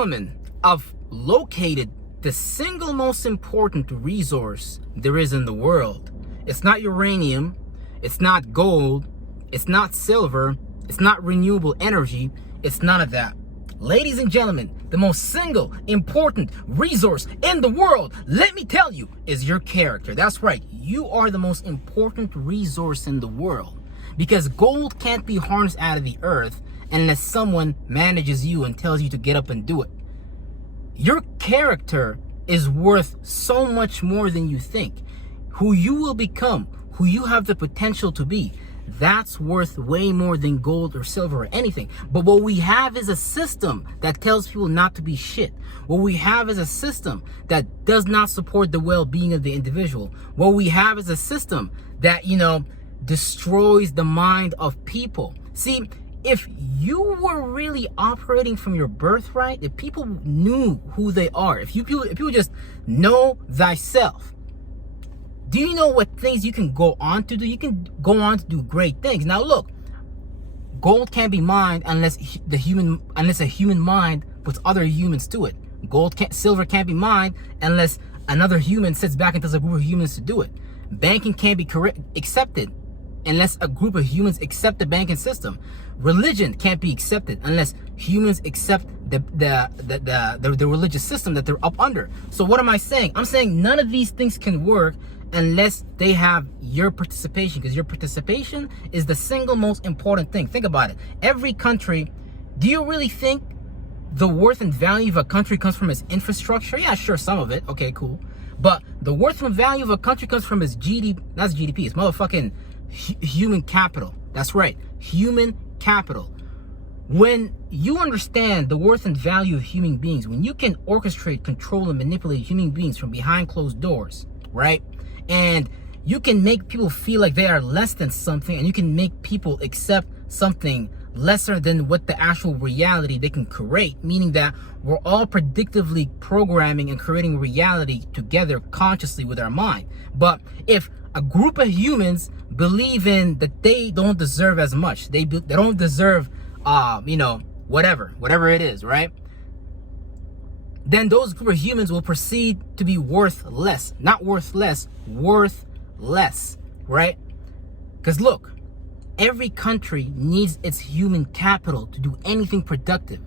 Gentlemen, I've located the single most important resource there is in the world. It's not uranium, it's not gold, it's not silver, it's not renewable energy, it's none of that. Ladies and gentlemen, the most single important resource in the world, let me tell you, is your character. That's right, you are the most important resource in the world, because gold can't be harnessed out of the earth unless someone manages you and tells you to get up and do it. Your character is worth so much more than you think. Who you will become, who you have the potential to be, that's worth way more than gold or silver or anything. But what we have is a system that tells people not to be shit. What we have is a system that does not support the well-being of the individual. What we have is a system that, destroys the mind of people. See, if you were really operating from your birthright, if people knew who they are, if people just know thyself, do you know what things you can go on to do? You can go on to do great things. Now look, gold can't be mined unless a human mind puts other humans to it. Silver can't be mined unless another human sits back and tells a group of humans to do it. Banking can't be accepted unless a group of humans accept the banking system. Religion can't be accepted unless humans accept the religious system that they're up under. So what am I saying? I'm saying none of these things can work unless they have your participation, because your participation is the single most important thing. Think about it. Every country, do you really think the worth and value of a country comes from its infrastructure? Yeah, sure, some of it. Okay, cool. But the worth and value of a country comes from its GDP. That's GDP. It's motherfucking human capital. That's right, human capital. When you understand the worth and value of human beings, when you can orchestrate, control, and manipulate human beings from behind closed doors, right? And you can make people feel like they are less than something, and you can make people accept something lesser than what the actual reality they can create, meaning that we're all predictively programming and creating reality together consciously with our mind. But if a group of humans believe in that they don't deserve as much, they don't deserve whatever it is, right? Then those group of humans will proceed to be worth less. Not worth less, worth less, right? Because look, every country needs its human capital to do anything productive,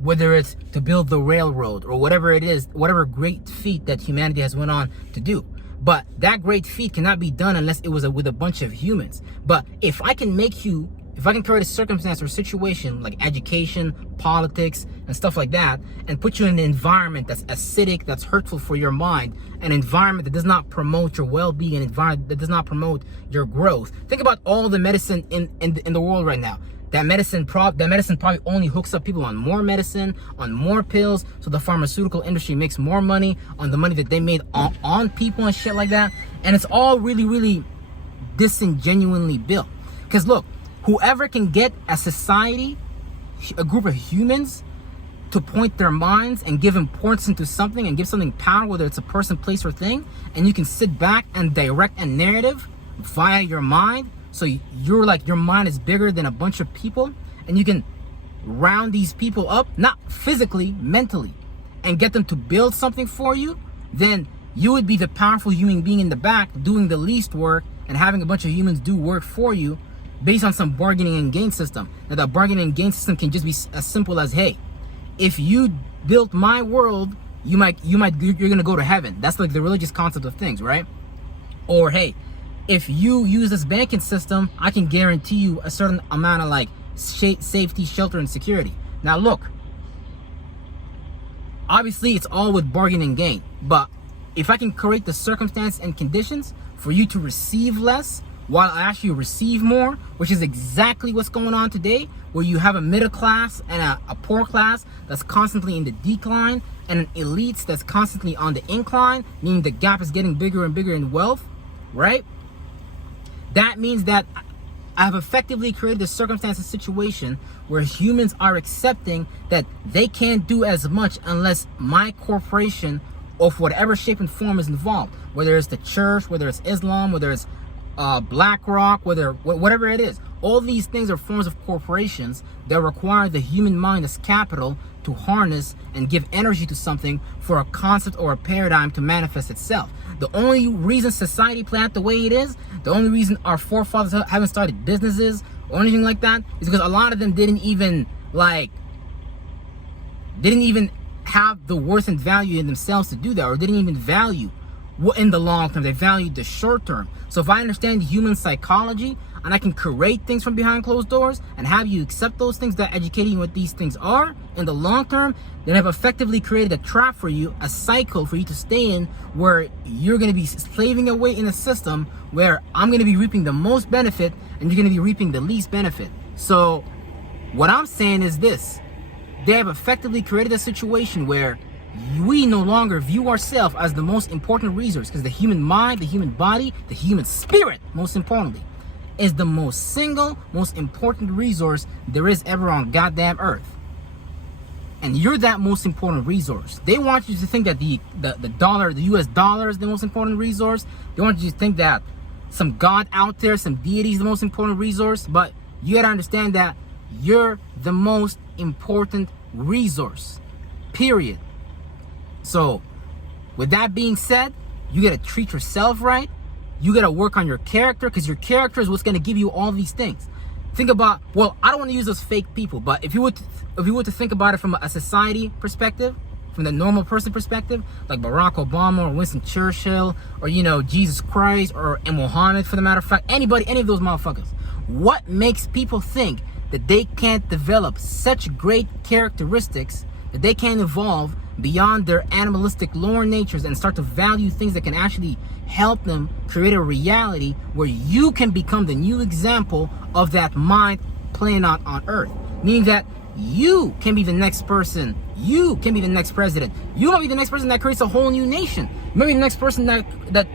whether it's to build the railroad or whatever it is, whatever great feat that humanity has went on to do. But that great feat cannot be done unless it was with a bunch of humans. But if I can create a circumstance or situation like education, politics, and stuff like that, and put you in an environment that's acidic, that's hurtful for your mind, an environment that does not promote your well-being, an environment that does not promote your growth. Think about all the medicine in the world right now. That medicine probably only hooks up people on more medicine, on more pills, so the pharmaceutical industry makes more money on the money that they made on people and shit like that. And it's all really, really disingenuously built. Because look, whoever can get a society, a group of humans, to point their minds and give importance into something and give something power, whether it's a person, place, or thing, and you can sit back and direct a narrative via your mind. So you're like, your mind is bigger than a bunch of people, and you can round these people up, not physically, mentally, and get them to build something for you. Then you would be the powerful human being in the back doing the least work and having a bunch of humans do work for you based on some bargaining and gain system. Now that bargaining and gain system can just be as simple as, hey, if you built my world, you're gonna go to heaven. That's like the religious concept of things, right? Or hey, if you use this banking system, I can guarantee you a certain amount of like safety, shelter, and security. Now look, obviously it's all with bargain and gain, but if I can create the circumstance and conditions for you to receive less while I actually receive more, which is exactly what's going on today, where you have a middle class and a poor class that's constantly in the decline, and an elite that's constantly on the incline, meaning the gap is getting bigger and bigger in wealth, right? That means that I have effectively created a circumstance and situation where humans are accepting that they can't do as much unless my corporation of whatever shape and form is involved, whether it's the church, whether it's Islam, whether it's BlackRock, whatever it is. All these things are forms of corporations that require the human mind as capital to harness and give energy to something for a concept or a paradigm to manifest itself. The only reason society played out the way it is, the only reason our forefathers haven't started businesses or anything like that, is because a lot of them didn't even have the worth and value in themselves to do that, or didn't even value what in the long term. They valued the short term. So if I understand human psychology and I can create things from behind closed doors and have you accept those things that educating what these things are in the long term, then I've effectively created a trap for you, a cycle for you to stay in, where you're going to be slaving away in a system where I'm going to be reaping the most benefit and you're going to be reaping the least benefit. So what I'm saying is this: they have effectively created a situation where we no longer view ourselves as the most important resource, because the human mind, the human body, the human spirit, most importantly, is the most important resource there is ever on goddamn earth. And you're that most important resource. They want you to think that the dollar, the US dollar, is the most important resource. They want you to think that some god out there, some deity is the most important resource. But you gotta understand that you're the most important resource, period. So with that being said, you gotta treat yourself right. You gotta work on your character, because your character is what's gonna give you all these things. Think about, well, I don't want to use those fake people, but if you were to think about it from a society perspective, from the normal person perspective, like Barack Obama or Winston Churchill, or Jesus Christ, or Muhammad, for the matter of fact, any of those motherfuckers, what makes people think that they can't develop such great characteristics, that they can't evolve beyond their animalistic lower natures and start to value things that can actually help them create a reality where you can become the new example of that mind playing out on earth? Meaning that you can be the next person, you can be the next president, you might be the next person that creates a whole new nation, you might be the next person that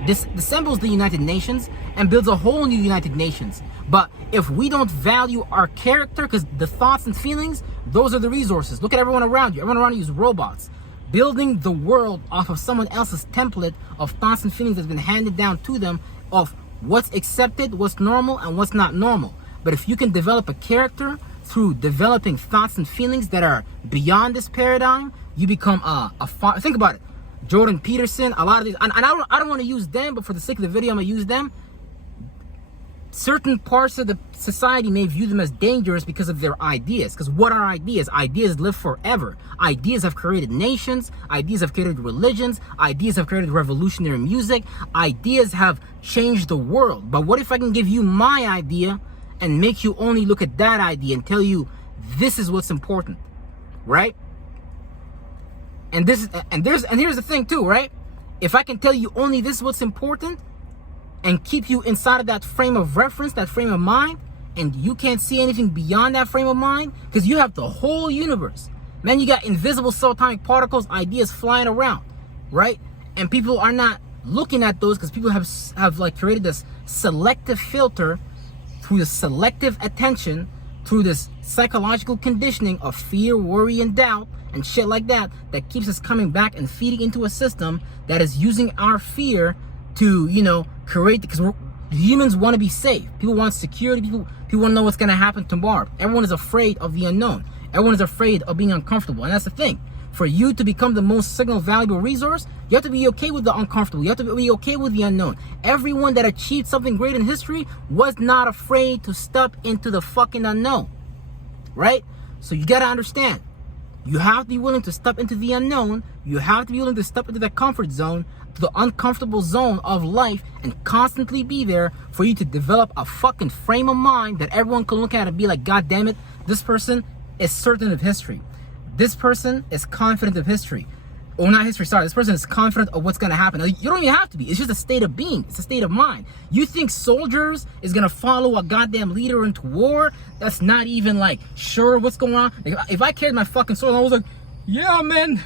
disassembles the United Nations and builds a whole new United Nations. But if we don't value our character, because the thoughts and feelings, those are the resources. Look at everyone around you. Everyone around you is robots, building the world off of someone else's template of thoughts and feelings that's been handed down to them of what's accepted, what's normal, and what's not normal. But if you can develop a character through developing thoughts and feelings that are beyond this paradigm, you become think about it. Jordan Peterson, a lot of these, and I don't want to use them, but for the sake of the video, I'm gonna use them. Certain parts of the society may view them as dangerous because of their ideas. Because what are ideas? Ideas live forever. Ideas have created nations. Ideas have created religions. Ideas have created revolutionary music. Ideas have changed the world. But what if I can give you my idea and make you only look at that idea and tell you this is what's important, right? And here's the thing too, right? If I can tell you only this is what's important, and keep you inside of that frame of reference, that frame of mind, and you can't see anything beyond that frame of mind, because you have the whole universe. Man, you got invisible subatomic particles, ideas flying around, right? And people are not looking at those because people have like created this selective filter through the selective attention, through this psychological conditioning of fear, worry, and doubt, and shit like that, that keeps us coming back and feeding into a system that is using our fear to, create, because humans want to be safe. People want security. People want to know what's going to happen tomorrow. Everyone is afraid of the unknown. Everyone is afraid of being uncomfortable. And that's the thing. For you to become the most signal valuable resource, you have to be okay with the uncomfortable. You have to be okay with the unknown. Everyone that achieved something great in history was not afraid to step into the fucking unknown, right? So you got to understand, you have to be willing to step into the unknown. You have to be willing to step into the comfort zone, to the uncomfortable zone of life, and constantly be there for you to develop a fucking frame of mind that everyone can look at and be like, God damn it, this person is certain of history. This person is confident of history. Or not history, sorry. This person is confident of what's going to happen. You don't even have to be. It's just a state of being. It's a state of mind. You think soldiers is going to follow a goddamn leader into war that's not even like sure what's going on? If I carried my fucking sword, I was like, yeah, man,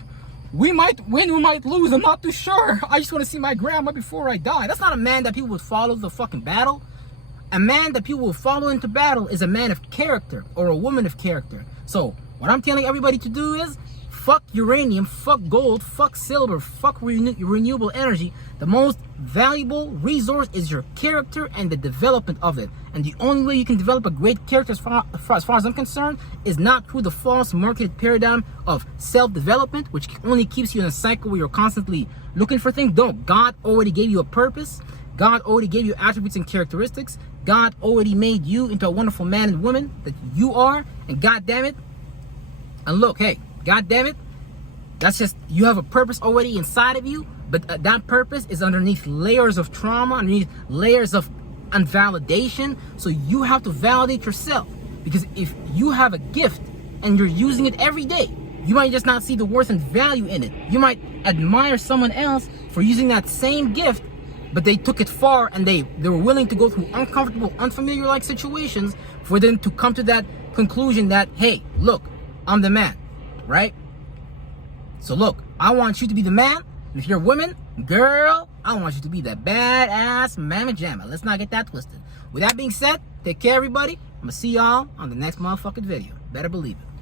we might win, we might lose. I'm not too sure. I just want to see my grandma before I die. That's not a man that people would follow the fucking battle. A man that people will follow into battle is a man of character or a woman of character. So what I'm telling everybody to do is Fuck uranium, fuck gold, fuck silver, fuck renewable energy. The most valuable resource is your character and the development of it. And the only way you can develop a great character as far as I'm concerned is not through the false marketed paradigm of self-development, which only keeps you in a cycle where you're constantly looking for things. Don't. God already gave you a purpose. God already gave you attributes and characteristics. God already made you into a wonderful man and woman that you are. And God damn it. And look, hey, God damn it. That's just, you have a purpose already inside of you. But that purpose is underneath layers of trauma, underneath layers of invalidation. So you have to validate yourself. Because if you have a gift and you're using it every day, you might just not see the worth and value in it. You might admire someone else for using that same gift, but they took it far and they were willing to go through uncomfortable, unfamiliar like situations for them to come to that conclusion that, hey, look, I'm the man, right? So look, I want you to be the man. And if you're a woman, girl, I want you to be that badass mamma jamma. Let's not get that twisted. With that being said, take care, everybody. I'm gonna see y'all on the next motherfucking video. Better believe it.